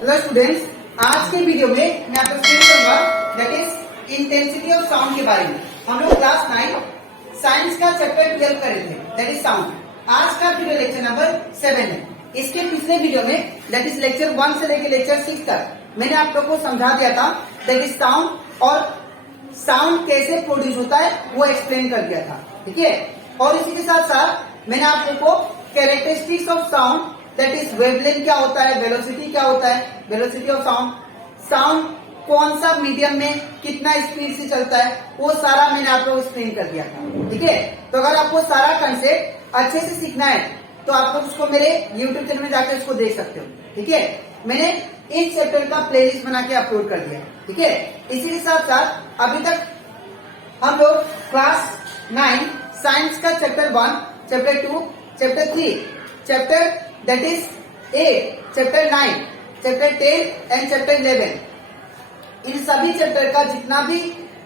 Hello students, आज के वीडियो में मैं आपको एक्सप्लेन करूंगा that is intensity of sound के बारे में। हम लोग क्लास 9 साइंस का चैप्टर 12 कर रहे थे दैट इज साउंड। आज का वीडियो लेक्चर नंबर 7 है। इसके पिछले वीडियो में दैट इज लेक्चर 1 से लेकर लेक्चर 6 तक मैंने आप लोग को समझा दिया था दैट इज साउंड और साउंड कैसे प्रोड्यूस होता है वो एक्सप्लेन कर दिया था, ठीक है। और इसी के साथ साथ मैंने आप लोग को characteristics of sound that is wavelength क्या होता है, वेलोसिटी क्या होता है, वेलोसिटी ऑफ साउंड, साउंड कौन सा मीडियम में कितना स्पीड से चलता है, वो सारा मैंने आपको एक्सप्लेन कर दिया था, ठीक है। तो अगर आपको सारा कंसेप्ट अच्छे से सीखना है तो आप लोग उसको मेरे YouTube चैनल में जाकर उसको देख सकते हो, ठीक है। मैंने इस चैप्टर का प्लेलिस्ट बना के अपलोड कर दिया, ठीक है। इसी के साथ साथ अभी तक हम लोग क्लास 9 साइंस का चैप्टर 1, चैप्टर 2, चैप्टर 3, चैप्टर दैट इज 8, चैप्टर 9, चैप्टर 10 एंड चैप्टर 11 इन सभी चैप्टर का जितना भी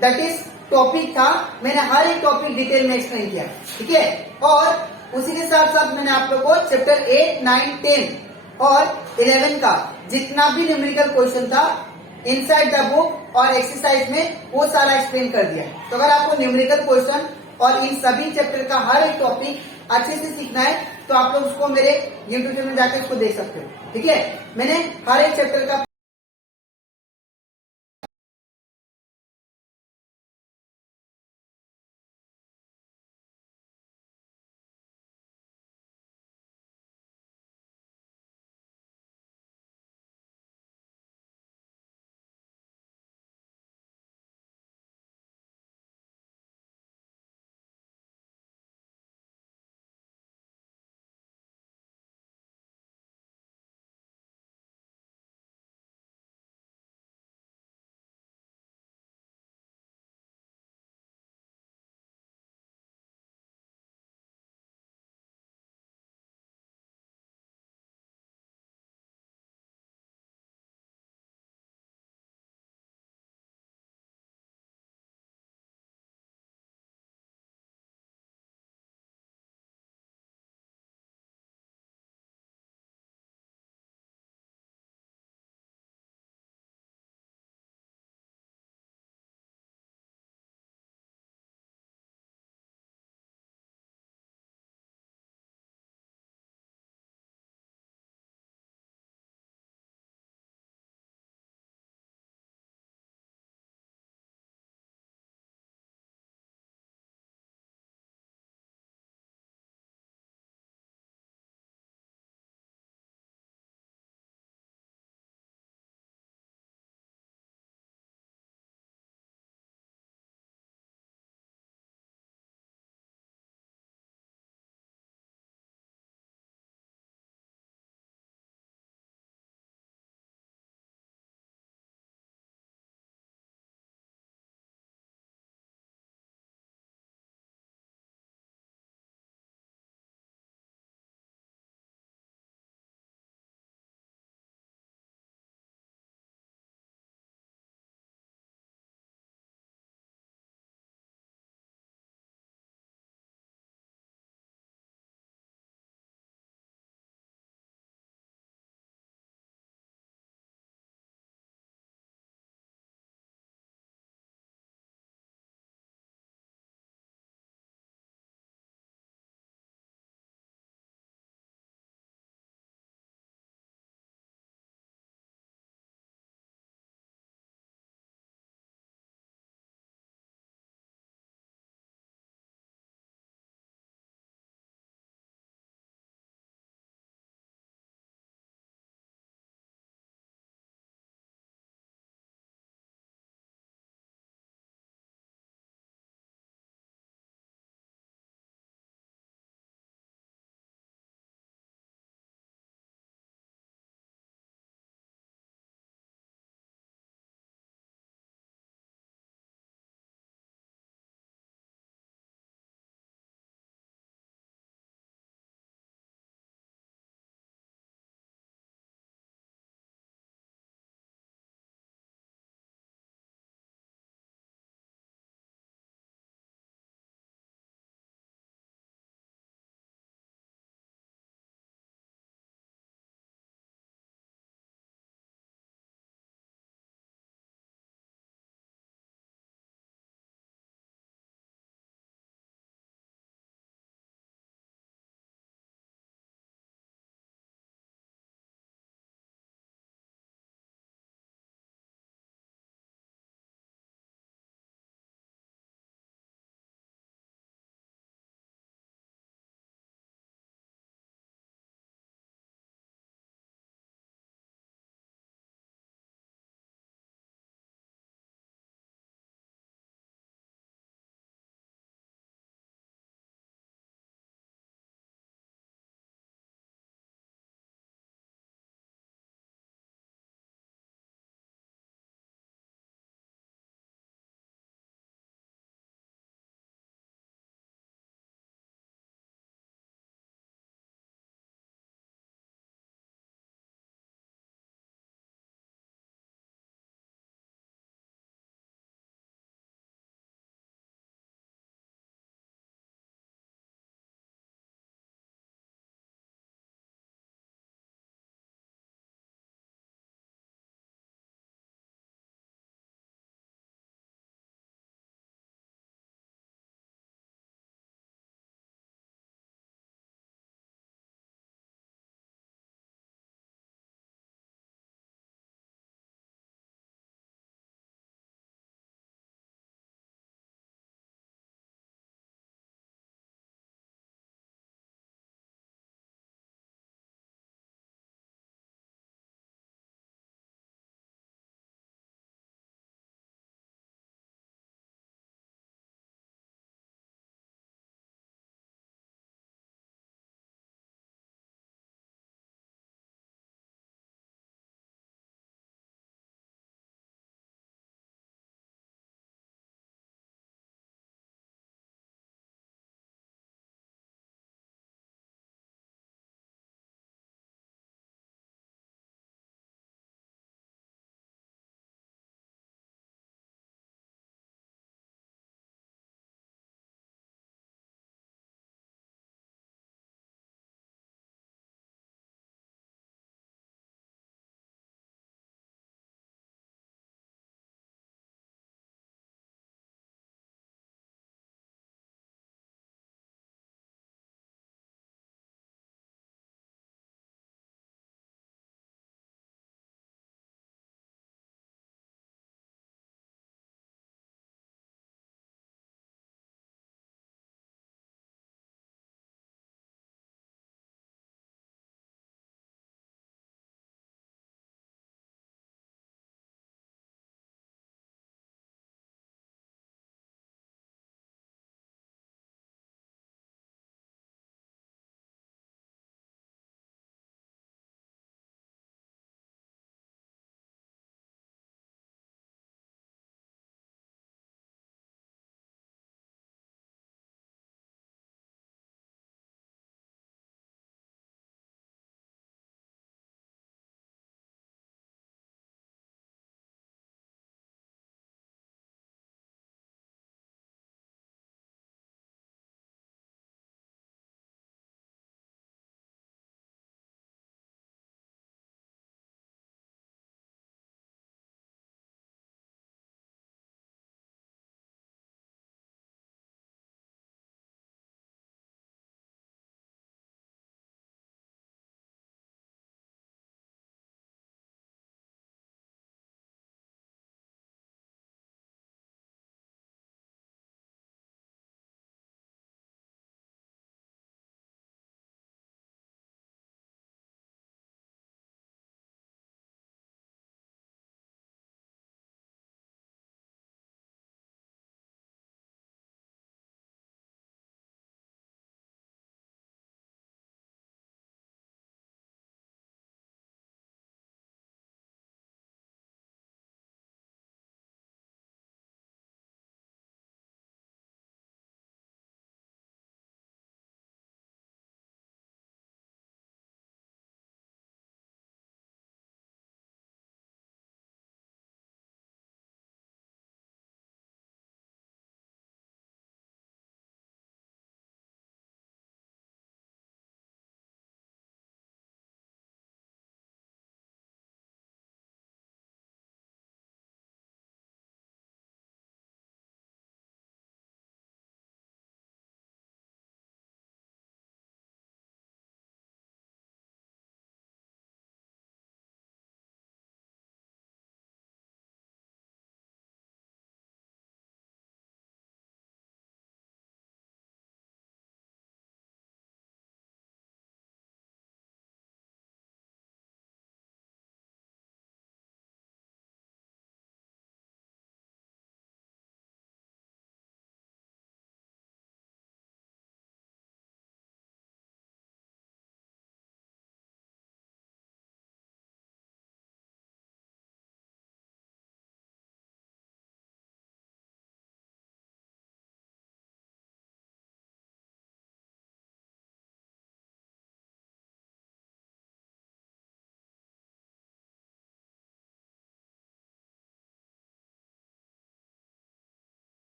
दैट इज टॉपिक था मैंने हर एक टॉपिक डिटेल में एक्सप्लेन किया, ठीक है। और उसी के साथ साथ मैंने आप लोग को चैप्टर 8, 9, 10 और 11 का जितना भी न्यूमेरिकल क्वेश्चन था इनसाइड द बुक और एक्सरसाइज में वो सारा एक्सप्लेन कर दिया। तो अगर आपको न्यूमेरिकल क्वेश्चन और इन सभी चैप्टर का हर एक टॉपिक अच्छे से सीखना है तो आप लोग उसको मेरे YouTube चैनल में जाकर उसको देख सकते हो, ठीक है। मैंने हर एक चैप्टर का